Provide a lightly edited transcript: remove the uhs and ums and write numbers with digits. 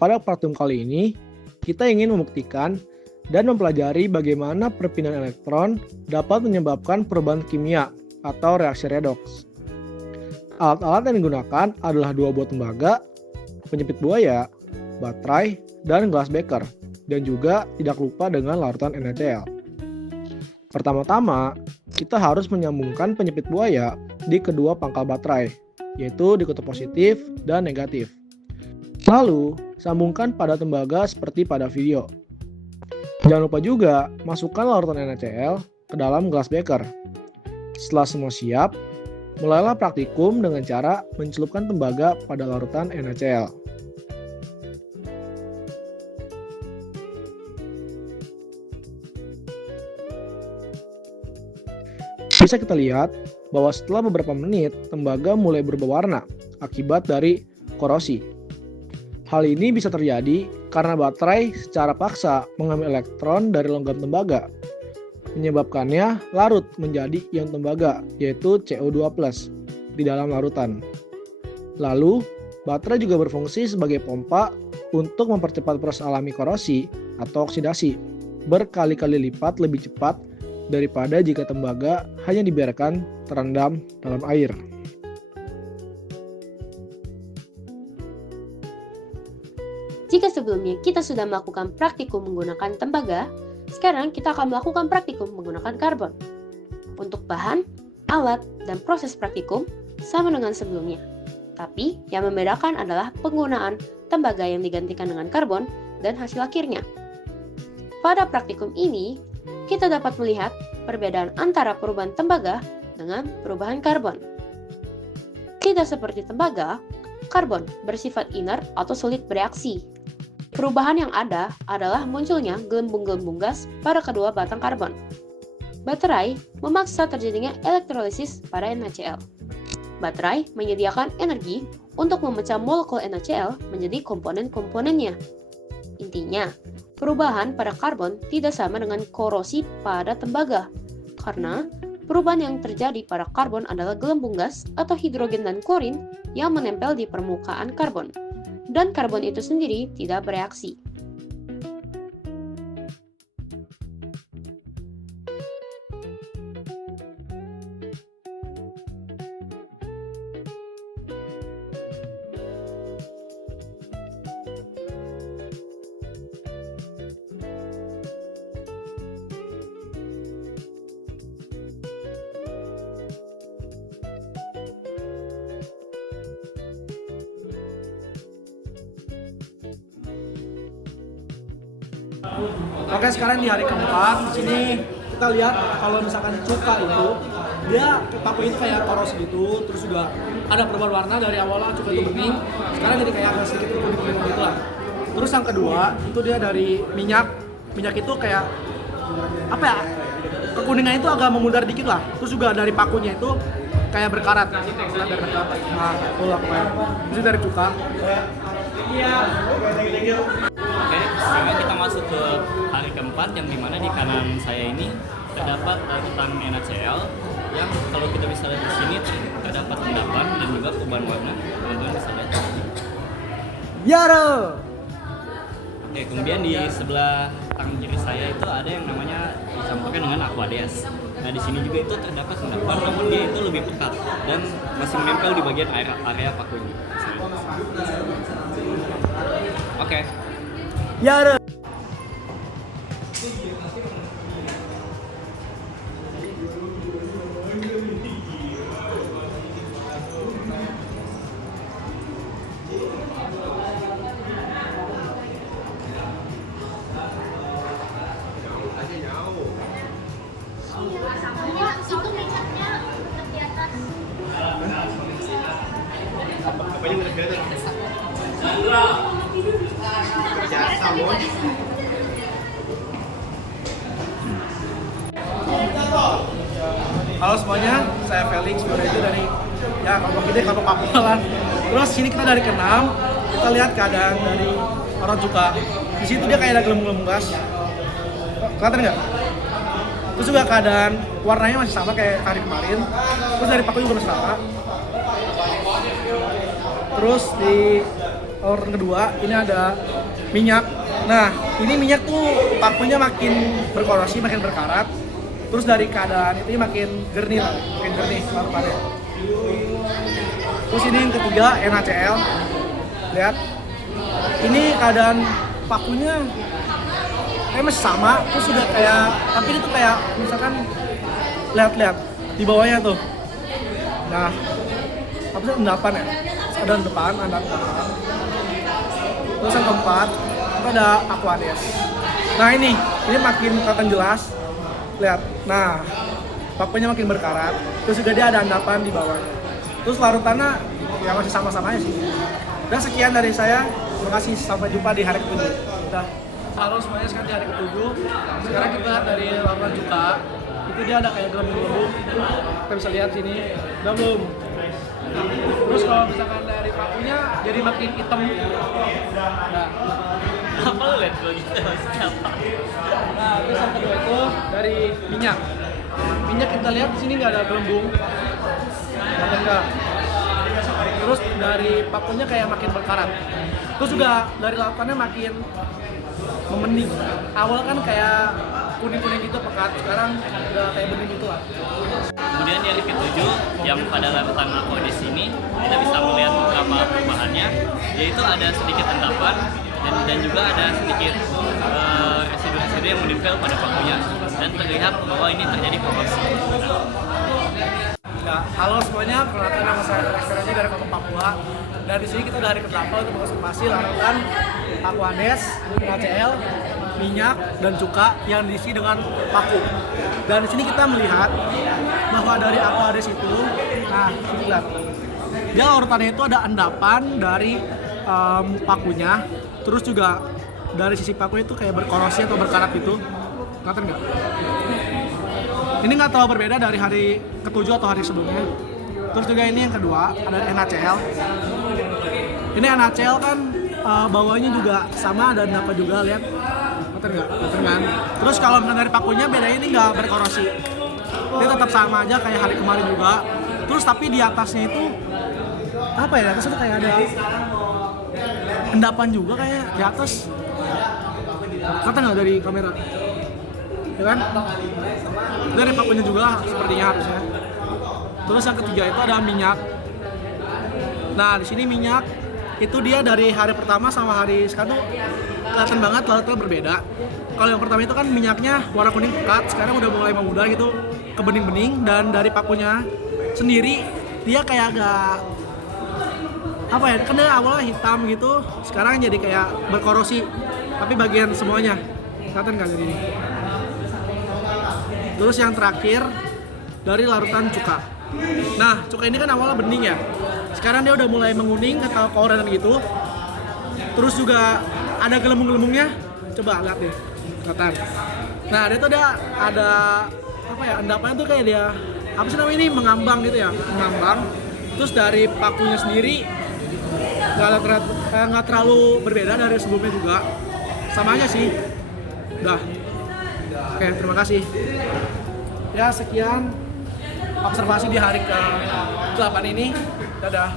pada praktikum kali ini, kita ingin membuktikan dan mempelajari bagaimana perpindahan elektron dapat menyebabkan perubahan kimia atau reaksi redoks. Alat-alat yang digunakan adalah dua buah tembaga, penyempit buaya, baterai, dan gelas beker, dan juga tidak lupa dengan larutan NaCl. Pertama-tama, kita harus menyambungkan penyempit buaya di kedua pangkal baterai, yaitu di kutub positif dan negatif. Lalu, sambungkan pada tembaga seperti pada video. Jangan lupa juga masukkan larutan NaCl ke dalam gelas beker. Setelah semua siap, mulailah praktikum dengan cara mencelupkan tembaga pada larutan NaCl. Bisa kita lihat bahwa setelah beberapa menit, tembaga mulai berubah warna akibat dari korosi. Hal ini bisa terjadi karena baterai secara paksa mengambil elektron dari logam tembaga, menyebabkannya larut menjadi ion tembaga, yaitu CO2+ di dalam larutan. Lalu, baterai juga berfungsi sebagai pompa untuk mempercepat proses alami korosi atau oksidasi, berkali-kali lipat lebih cepat daripada jika tembaga hanya dibiarkan terendam dalam air. Jika sebelumnya kita sudah melakukan praktikum menggunakan tembaga, sekarang kita akan melakukan praktikum menggunakan karbon. Untuk bahan, alat, dan proses praktikum sama dengan sebelumnya. Tapi yang membedakan adalah penggunaan tembaga yang digantikan dengan karbon dan hasil akhirnya. Pada praktikum ini, kita dapat melihat perbedaan antara perubahan tembaga dengan perubahan karbon. Tidak seperti tembaga, karbon bersifat inert atau sulit bereaksi. Perubahan yang ada adalah munculnya gelembung-gelembung gas pada kedua batang karbon. Baterai memaksa terjadinya elektrolisis pada NaCl. Baterai menyediakan energi untuk memecah molekul NaCl menjadi komponen-komponennya. Intinya, perubahan pada karbon tidak sama dengan korosi pada tembaga, karena perubahan yang terjadi pada karbon adalah gelembung gas atau hidrogen dan klorin yang menempel di permukaan karbon, dan karbon itu sendiri tidak bereaksi. Oke, sekarang di hari keempat, di sini kita lihat kalau misalkan cuka itu dia paku itu kayak korosi gitu, terus juga ada perubahan warna dari awalnya cuka itu bening, sekarang jadi kayak agak sedikit kuning-kuning gitu lah. Terus yang kedua itu dia dari minyak itu kayak apa ya? Kekuningan itu agak memudar dikit lah. Terus juga dari pakunya itu kayak berkarat. Nah, itu lah pokoknya. Itu dari cuka. Oke, sekarang kita masuk ke hari keempat yang dimana di kanan saya ini terdapat larutan NaCl yang kalau kita bisa lihat di sini terdapat endapan dan juga perubahan warna. Teman-teman bisa lihat. Yaro. Oke, kemudian di sebelah tangan kiri saya itu ada yang namanya dicampurkan dengan aquades. Nah, di sini juga itu terdapat endapan, namun dia itu lebih pekat dan masih menempel di bagian area pakunya. Oke. Yaro. Itu minyaknya di atas. Apanya udah ada? Halo semuanya, saya Felix Fiorejo dari kelompok kita kelompok Pakualan. Terus sini kita dari ke-6, kita lihat keadaan dari orang cuka. Di situ dia kayak ada gelembung-gelembung gas. Kelihatan nggak? Terus juga keadaan warnanya masih sama kayak hari kemarin. Terus dari paku juga masih sama. Terus di larutan kedua ini ada minyak. Nah, ini minyak tuh pakunya makin berkorosi, makin berkarat. Terus dari keadaan itu makin jernih larutannya. Terus ini yang ketiga NaCl. Lihat. Ini keadaan pakunya masih sama, terus sudah kayak, tapi ini tuh kayak misalkan lihat di bawahnya tuh. Nah, apa sih endapan ya? Ada endapan. Terus yang keempat itu ada Aquades. Nah ini makin kelihatan jelas. Lihat. Nah, pakunya makin berkarat. Terus juga dia ada endapan di bawahnya. Terus larutannya ya masih sama-sama aja sih. Udah sekian dari saya. Terima kasih, sampai jumpa di hari ke-7. Udah. Halo semuanya, sekarang di hari ke-7. Sekarang kita lihat dari larutan cuka. Itu dia ada kayak gelembung-gelembung. Kita bisa lihat sini. Udah belum? Terus kalau misalkan dari pakunya jadi makin hitam. Nah. Apa lu lihat begitu? Siapa? Nah, terus yang kedua itu dari minyak. Minyak kita lihat di sini nggak ada gelembung. Enggak. Terus dari pakunya kayak makin berkarat. Terus juga dari larutannya makin membening. Awal kan kayak kuning-kuning gitu pekat, sekarang udah kayak bening gitu lah. Kemudian di hari ke-7 yang pada larutan Aquades ini kita bisa melihat beberapa perubahannya, yaitu ada sedikit endapan dan juga ada sedikit residu-residu yang menempel pada pakunya dan terlihat bahwa ini terjadi korosi. Ya, halo semuanya, perkenalkan nama saya Referensi dari Kota Papua. Dan di sini kita udah hari ke-8 untuk mengobservasi larutan Aquades, NaCl, minyak dan cuka yang diisi dengan paku. Dan di sini kita melihat bahwa dari Aquades itu, nah lihat, dia larutannya itu ada endapan dari pakunya, terus juga dari sisi paku itu kayak berkorosi atau berkarat gitu. Kelihatan nggak? Ini nggak terlalu berbeda dari hari ke-7 atau hari sebelumnya. Terus juga ini yang kedua, ada NaCl. Ini NaCl kan bawahnya juga sama, ada endapan juga, lihat. Kelihatan kan? Terus kalau misalnya dari pakunya bedanya ini nggak berkorosi. Dia tetap sama aja kayak hari kemarin juga. Terus tapi di atasnya itu apa ya? Atas itu kayak ada endapan juga kayak di atas. Kata nggak dari kamera? Ya kan? Dari pakunya juga sepertinya harusnya. Terus yang ketiga itu ada minyak. Nah di sini minyak itu dia dari hari pertama sama hari sekarang tuh kelihatan banget larutannya berbeda. Kalau yang pertama itu kan minyaknya warna kuning pekat, sekarang udah mulai memudar gitu ke bening-bening, dan dari pakunya sendiri dia kayak agak apa ya? Kan dia awalnya hitam gitu, sekarang jadi kayak berkorosi, tapi bagian semuanya. Kelihatan nggak dari ini? Terus yang terakhir dari larutan cuka. Nah, cuka ini kan awalnya bening ya. Sekarang dia udah mulai menguning atau keorangan gitu. Terus juga ada gelembung-gelembungnya. Coba lihat deh. Kelihatan. Nah, dia tuh ada apa ya? Endapannya tuh kayak dia apa sih namanya ini, mengambang gitu ya. Mengambang. Terus dari pakunya sendiri nggak terlalu berbeda dari sebelumnya juga. Sama aja sih. Udah. Oke, terima kasih. Ya, sekian observasi di hari ke-8 ini. Dadah.